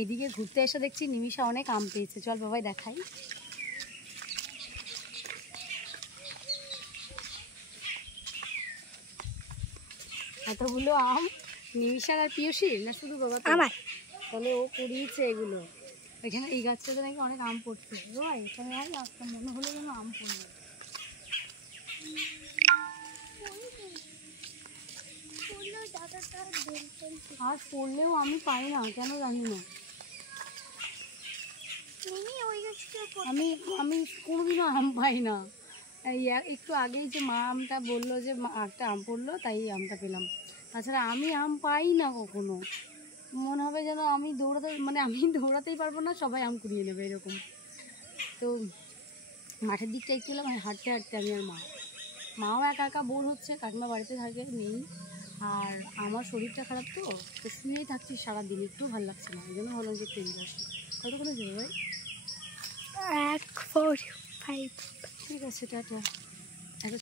এইদিকে ঘুরতে এসে দেখছি নিমিষা অনেক আম পেয়েছে। চল বাবাই দেখাই। এতগুলো আম নিমিষার আর পিয়সীর না শুধু বাবা আমার? তাহলে ও কুড়িয়েছে এগুলো। এখানে এই গাছটাতে নাকি অনেক আম পড়ছে। বাবা এখানে আর একটা মনে হলো যেন আম পড়লো। আর পড়লেও আমি পাই না, কেন জানি না। আমি আমি কোনোদিনও আম পাই না। একটু আগেই যে মা আমটা বললো যে একটা আম পড়লো, তাই আমটা পেলাম। তাছাড়া আমি আম পাই না কখনো। মনে হবে যেন আমি দৌড়াতেই পারবো না, সবাই আম কুড়িয়ে নেবে এরকম। তো মাঠের দিকটা একটু এলাম, হাঁটতে হাঁটতে আমি আর মাও একা একা বোর হচ্ছে, কাকিমা বাড়িতে থাকে নেই। আর আমার শরীরটা খারাপ, তো শুয়েই থাকছি সারাদিন, একটু ভালো লাগছে না। এই জন্য ভালো যে ট্রেন আসে। কতক্ষণে যাবে ভাই? 1:45। ঠিক আছে, টাটা।